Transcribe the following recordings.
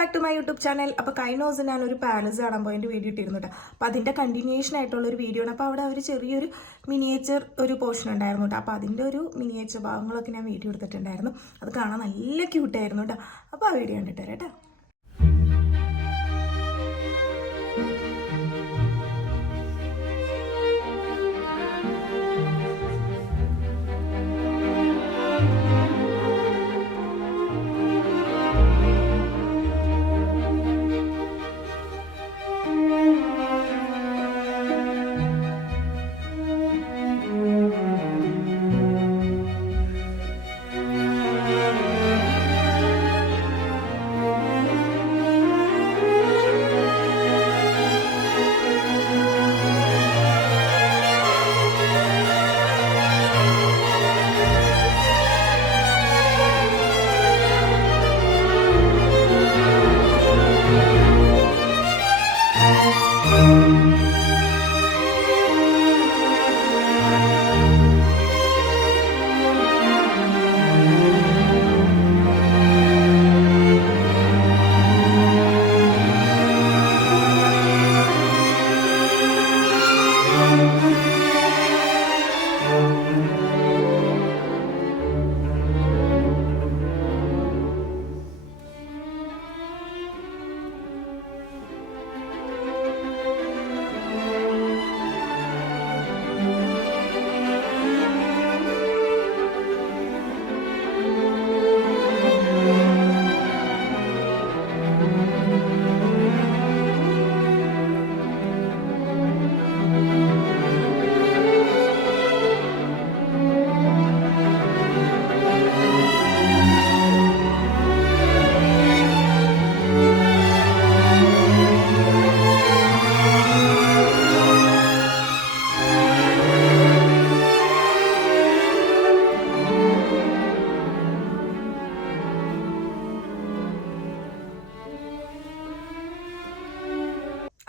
Back to my YouTube channel. അപ്പോൾ കഴിഞ്ഞ ദിവസം ഞാനൊരു പാലസ് കാണാൻ പോയി വീഡിയോ ഇട്ടിരുന്നു കേട്ടോ. അപ്പോൾ അതിൻ്റെ കണ്ടിന്യൂഷൻ ആയിട്ടുള്ളൊരു വീഡിയോ ആണ്. അപ്പോൾ അവിടെ ഒരു ചെറിയൊരു മിനിയേച്ചർ ഒരു പോർഷൻ ഉണ്ടായിരുന്നു കേട്ടോ. അപ്പോൾ അതിൻ്റെ ഒരു മിനിയേച്ചർ ഭാഗങ്ങളൊക്കെ ഞാൻ വീഡിയോ എടുത്തിട്ടുണ്ടായിരുന്നു. അത് കാണാൻ നല്ല ക്യൂട്ടായിരുന്നു കേട്ടോ. അപ്പോൾ ആ വീഡിയോ കണ്ടിട്ട് വരാം കേട്ടോ.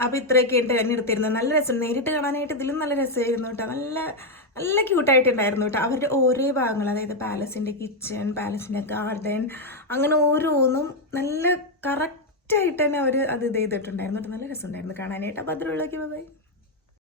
അപ്പോൾ ഇത്രയൊക്കെ ഉണ്ട് ഞാൻ എടുത്തിരുന്നത്. നല്ല രസം, നേരിട്ട് കാണാനായിട്ട് ഇതിലും നല്ല രസമായിരുന്നു കേട്ടോ. നല്ല നല്ല ക്യൂട്ടായിട്ടുണ്ടായിരുന്നു കേട്ടോ. അവരുടെ ഓരോ ഭാഗങ്ങൾ, അതായത് പാലസിൻ്റെ കിച്ചൺ, പാലസിൻ്റെ ഗാർഡൻ, അങ്ങനെ ഓരോന്നും നല്ല കറക്റ്റായിട്ട് തന്നെ അവർ അത് ചെയ്തിട്ടുണ്ടായിരുന്നു കേട്ടോ. നല്ല രസമുണ്ടായിരുന്നു കാണാനായിട്ട്. അപ്പോൾ അതിലുള്ളൊക്കെ ബൈ.